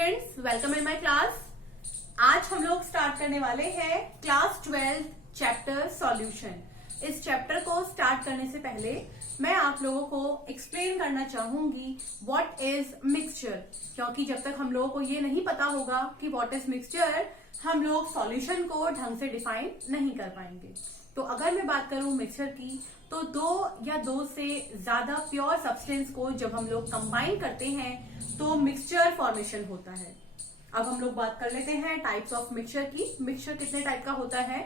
Students, welcome in my class. आज हम लोग स्टार्ट करने वाले हैं क्लास 12 चैप्टर सॉल्यूशन। इस चैप्टर को स्टार्ट करने से पहले मैं आप लोगों को एक्सप्लेन करना चाहूंगी व्हाट इज मिक्सचर, क्योंकि जब तक हम लोगों को ये नहीं पता होगा कि व्हाट इज मिक्सचर, हम लोग सॉल्यूशन को ढंग से डिफाइन नहीं कर पाएंगे। तो अगर मैं बात करूं मिक्सचर की, तो दो या दो से ज्यादा प्योर सब्सटेंस को जब हम लोग कंबाइन करते हैं तो मिक्सचर फॉर्मेशन होता है। अब हम लोग बात कर लेते हैं टाइप्स ऑफ मिक्सचर की। मिक्सचर कितने टाइप का होता है?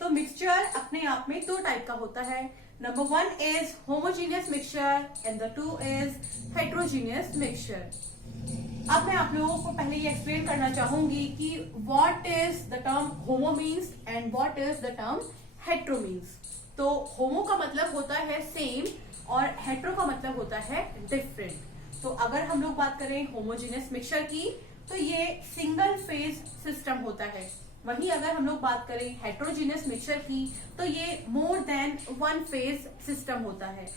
तो मिक्सचर अपने आप में दो टाइप का होता है। Number 1 is homogeneous mixture and the 2 is heterogeneous mixture. अब मैं आप लोगों को पहले ये एक्सप्लेन करना चाहूंगी कि what is the term homo means and what is the term hetero means. तो होमो का मतलब होता है सेम और हेट्रो का मतलब होता है डिफरेंट। तो अगर हम लोग बात करें होमोजीनियस मिक्सचर की, तो ये सिंगल फेज सिस्टम होता है। वहीं अगर हम लोग बात करें हेट्रोजीनियस मिक्सचर की, तो ये more than one phase system होता है।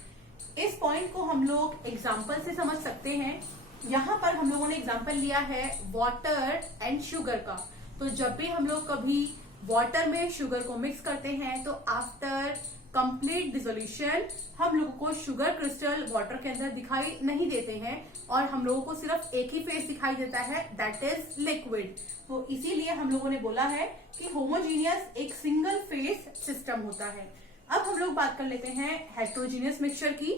इस पॉइंट को हम लोग एग्जाम्पल से समझ सकते हैं। यहाँ पर हम लोगों ने एग्जाम्पल लिया है वाटर एंड शुगर का। तो जब भी हम लोग कभी वाटर में शुगर को मिक्स करते हैं, तो आफ्टर कंप्लीट डिसोल्यूशन हम लोगों को शुगर क्रिस्टल वाटर के अंदर दिखाई नहीं देते हैं और हम लोगों को सिर्फ एक ही फेज दिखाई देता है, दैट इज लिक्विड। तो इसीलिए हम लोगों ने बोला है कि होमोजीनियस एक सिंगल फेज सिस्टम होता है। अब हम लोग बात कर लेते हैं हेट्रोजीनियस मिक्सचर की।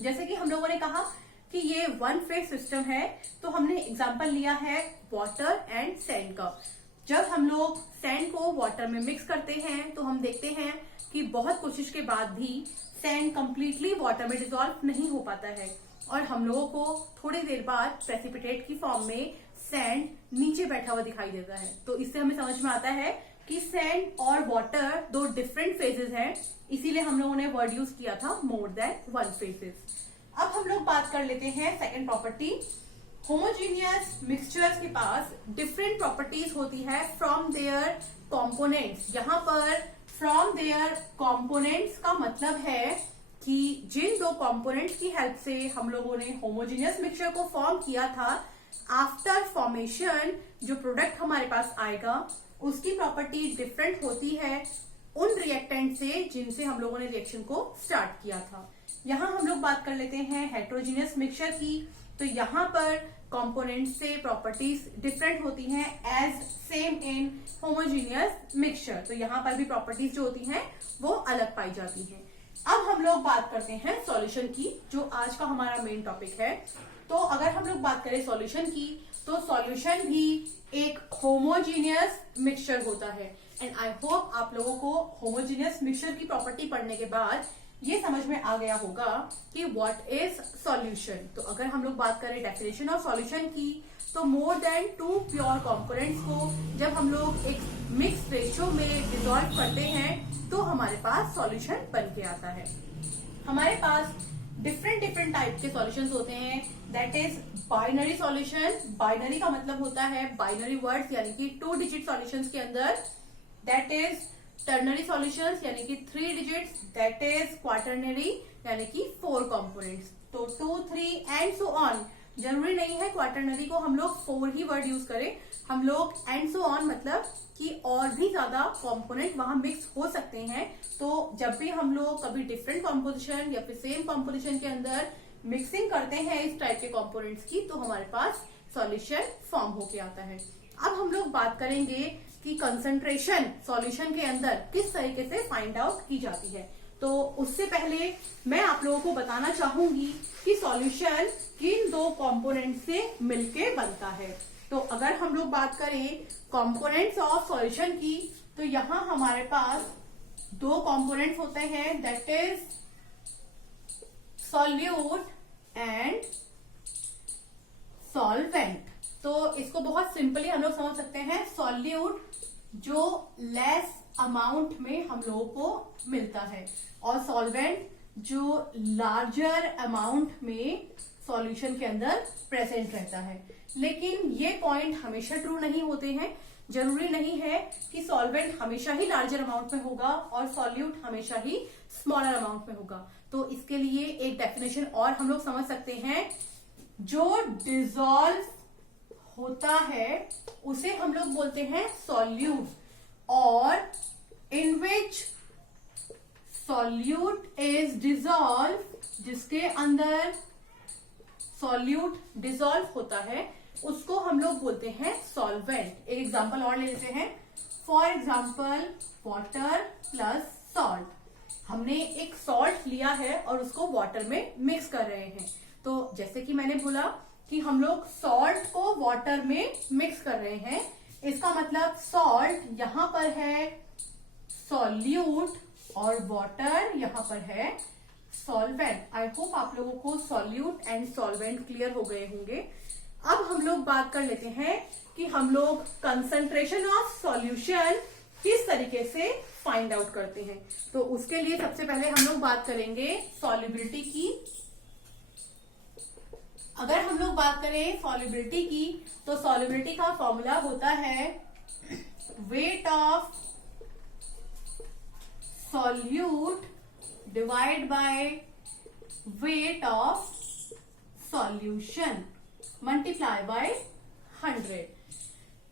जैसे कि हम लोगों ने कहा कि ये वन फेज सिस्टम है, तो हमने एग्जाम्पल लिया है वाटर एंड सैंड का। जब हम लोग सैंड को वाटर में मिक्स करते हैं, तो हम देखते हैं कि बहुत कोशिश के बाद भी सैंड कंप्लीटली वाटर में डिसॉल्व नहीं हो पाता है और हम लोगों को थोड़ी देर बाद प्रेसिपिटेट की फॉर्म में सैंड नीचे बैठा हुआ दिखाई देता है। तो इससे हमें समझ में आता है कि सैंड और वाटर दो डिफरेंट फेजेस हैं, इसीलिए हम लोगों ने वर्ड यूज किया था मोर देन वन फेजेस। अब हम लोग बात कर लेते हैं सेकेंड प्रॉपर्टी। होमोजीनियस मिक्सचर्स के पास डिफरेंट प्रॉपर्टीज होती है फ्रॉम देयर कॉम्पोनेंट्स। यहाँ पर फ्रॉम देयर कॉम्पोनेंट्स का मतलब है कि जिन दो कॉम्पोनेंट्स की हेल्प से हम लोगों ने होमोजीनियस मिक्सचर को फॉर्म किया था, आफ्टर फॉर्मेशन जो प्रोडक्ट हमारे पास आएगा उसकी प्रॉपर्टी डिफरेंट होती है उन रिएक्टेंट से जिनसे हम लोगों ने रिएक्शन को स्टार्ट किया था। यहाँ हम लोग बात कर लेते हैं हेट्रोजीनियस मिक्सचर की। तो यहाँ पर कंपोनेंट से प्रॉपर्टीज डिफरेंट होती हैं as same in homogeneous mixture. तो यहाँ पर भी प्रॉपर्टीज जो होती हैं वो अलग पाई जाती हैं। अब हम लोग बात करते हैं सॉल्यूशन की, जो आज का हमारा मेन टॉपिक है। तो अगर हम लोग बात करें सॉल्यूशन की, तो सॉल्यूशन भी एक होमोजीनियस मिक्सचर होता है। एंड आई होप आप लोगों को होमोजीनियस मिक्सचर की प्रॉपर्टी पढ़ने के बाद ये समझ में आ गया होगा कि व्हाट इज सॉल्यूशन। तो अगर हम लोग बात करें डेफिनेशन ऑफ सॉल्यूशन की, तो मोर देन 2 प्योर कंपोनेंट्स को जब हम लोग एक मिक्स रेशियो में डिसॉल्व करते हैं, तो हमारे पास सॉल्यूशन बन के आता है। हमारे पास डिफरेंट टाइप के सॉल्यूशंस होते हैं, that is binary solution. Binary का मतलब होता है बाइनरी वर्ड्स, यानी कि 2 डिजिट सॉल्यूशंस के अंदर। दैट इज टर्नरी सॉल्यूशंस, यानी कि 3 डिजिट्स। दैट इज क्वाटरनरी, यानी कि 4 कंपोनेंट्स। तो 2, 3 एंड सो ऑन। जरूरी नहीं है क्वाटरनरी को हम लोग 4 ही वर्ड यूज करें, हम लोग एंड सो ऑन मतलब कि और भी ज्यादा कंपोनेंट वहां मिक्स हो सकते हैं। तो जब भी हम लोग कभी डिफरेंट कॉम्पोजिशन या फिर सेम कॉम्पोजिशन के अंदर मिक्सिंग करते हैं इस टाइप के कंपोनेंट्स की, तो हमारे पास सॉल्यूशन फॉर्म होके आता है। अब हम लोग बात करेंगे कि कंसंट्रेशन सॉल्यूशन के अंदर किस तरीके से फाइंड आउट की जाती है। तो उससे पहले मैं आप लोगों को बताना चाहूंगी कि सॉल्यूशन किन दो कंपोनेंट से मिलके बनता है। तो अगर हम लोग बात करें कंपोनेंट्स ऑफ सॉल्यूशन की, तो यहाँ हमारे पास 2 कंपोनेंट्स होते हैं, that is solute and solvent. तो इसको बहुत सिंपली हम लोग समझ सकते हैं, सॉल्यूट जो लेस अमाउंट में हम लोगों को मिलता है और सॉल्वेंट जो लार्जर अमाउंट में सॉल्यूशन के अंदर प्रेजेंट रहता है। लेकिन ये पॉइंट हमेशा ट्रू नहीं होते हैं। जरूरी नहीं है कि सॉल्वेंट हमेशा ही लार्जर अमाउंट में होगा और सॉल्यूट हमेशा ही स्मॉलर अमाउंट में होगा। तो इसके लिए एक डेफिनेशन और हम लोग समझ सकते हैं, जो डिसॉल्व होता है उसे हम लोग बोलते हैं सॉल्यूट, और इन विच सॉल्यूट इज डिजॉल्व, जिसके अंदर सॉल्यूट डिजॉल्व होता है उसको हम लोग बोलते हैं सॉल्वेंट। एक एग्जांपल और ले लेते हैं। For example water plus salt, हमने एक सॉल्ट लिया है और उसको वाटर में मिक्स कर रहे हैं। तो जैसे कि मैंने बोला कि हम लोग सॉल्ट को वाटर में मिक्स कर रहे हैं, इसका मतलब सॉल्ट यहां पर है सॉल्यूट और वाटर यहां पर है सॉल्वेंट। आई होप आप लोगों को सॉल्यूट एंड सॉल्वेंट क्लियर हो गए होंगे। अब हम लोग बात कर लेते हैं कि हम लोग कंसंट्रेशन ऑफ सॉल्यूशन किस तरीके से फाइंड आउट करते हैं। तो उसके लिए सबसे पहले हम लोग बात करेंगे सॉल्युबिलिटी की। अगर हम लोग बात करें सॉल्युबिलिटी की, तो सॉल्युबिलिटी का फॉर्मूला होता है weight of solute divide by weight of solution multiply by 100।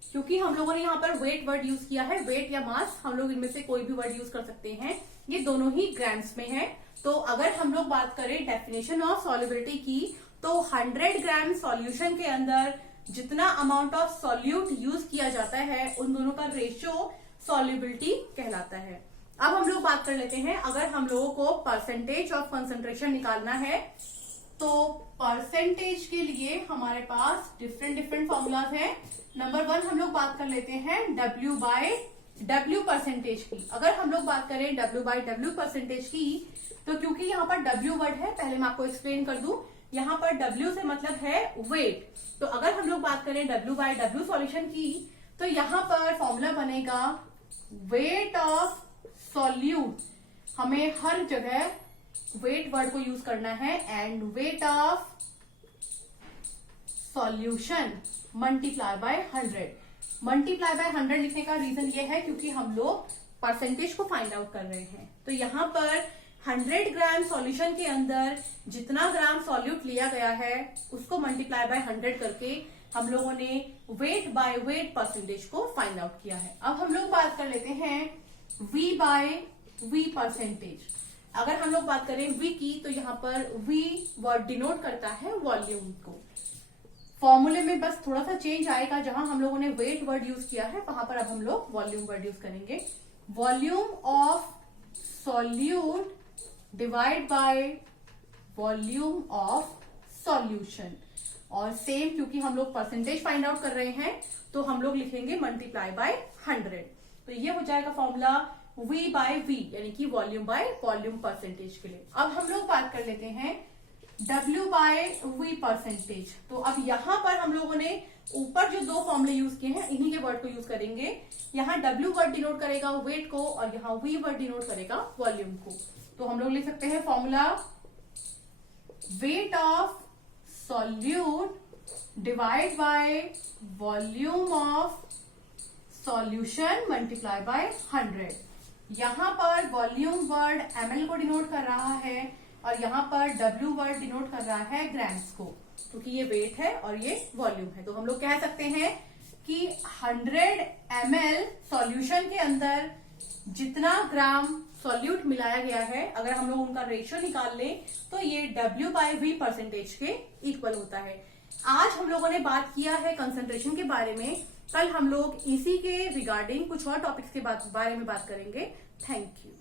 क्योंकि हम लोगों ने यहाँ पर वेट वर्ड यूज किया है, वेट या मास, हम लोग इनमें से कोई भी वर्ड यूज कर सकते हैं, ये दोनों ही ग्राम्स में है। तो अगर हम लोग बात करें डेफिनेशन ऑफ सॉल्युबिलिटी की, तो 100 ग्राम सॉल्यूशन के अंदर जितना अमाउंट ऑफ सॉल्यूट यूज किया जाता है उन दोनों का रेशियो सॉल्युबिलिटी कहलाता है। अब हम लोग बात कर लेते हैं, अगर हम लोगों को परसेंटेज ऑफ कंसंट्रेशन निकालना है तो परसेंटेज के लिए हमारे पास डिफरेंट फॉर्मूलाज हैं। नंबर 1 हम लोग बात कर लेते हैं W बाय W परसेंटेज की। अगर हम लोग बात करें W बाय W परसेंटेज की, तो क्योंकि यहाँ पर W वर्ड है, पहले मैं आपको एक्सप्लेन कर दूं, यहाँ पर W से मतलब है वेट। तो अगर हम लोग बात करें W बाय W सॉल्यूशन की, तो यहाँ पर फॉर्मूला बनेगा वेट ऑफ सॉल्यूट, हमें हर जगह वेट वर्ड को यूज करना है, and weight of solution multiply by 100। Multiply by 100 लिखने का रीजन ये है क्योंकि हम लोग परसेंटेज को फाइंड आउट कर रहे हैं। तो यहाँ पर 100 ग्राम सॉल्यूशन के अंदर जितना ग्राम सॉल्यूट लिया गया है उसको मल्टीप्लाई बाय 100 करके हम लोगों ने वेट बाय वेट परसेंटेज को फाइंड आउट किया है। अब हम लोग बात कर लेते हैं V बाय V परसेंटेज। अगर हम लोग बात करें V की, तो यहाँ पर V वर्ड डिनोट करता है वॉल्यूम को। फॉर्मूले में बस थोड़ा सा चेंज आएगा, जहां हम लोगों ने वेट वर्ड यूज किया है वहां पर अब हम लोग वॉल्यूम वर्ड यूज करेंगे। Volume of solute divide by volume of solution, और सेम क्योंकि हम लोग परसेंटेज फाइंड आउट कर रहे हैं तो हम लोग लिखेंगे मल्टीप्लाई बाय 100। तो ये हो जाएगा फॉर्मूला V बाय V, यानी कि वॉल्यूम बाय वॉल्यूम परसेंटेज के लिए। अब हम लोग बात कर लेते हैं W बाय V परसेंटेज। तो अब यहाँ पर हम लोगों ने ऊपर जो दो फॉर्मूले यूज किए हैं इन्हीं के वर्ड को यूज करेंगे। यहाँ W वर्ड डिनोट करेगा वेट को और यहाँ V वर्ड डिनोट करेगा वॉल्यूम को। तो हम लोग लिख सकते हैं formula weight of solute divide by volume of solution multiply by 100। यहाँ पर वॉल्यूम वर्ड ml को डिनोट कर रहा है और यहाँ पर W वर्ड डिनोट कर रहा है ग्राम्स को, क्योंकि ये वेट है और ये वॉल्यूम है। तो हम लोग कह सकते हैं कि 100 ml सॉल्यूशन के अंदर जितना ग्राम सॉल्यूट मिलाया गया है, अगर हम लोग उनका रेशियो निकाल लें तो ये W बाय V परसेंटेज के इक्वल होता है। आज हम लोगों ने बात किया है कंसंट्रेशन के बारे में, कल हम लोग इसी के रिगार्डिंग कुछ और टॉपिक्स के बारे में बात करेंगे। Thank you.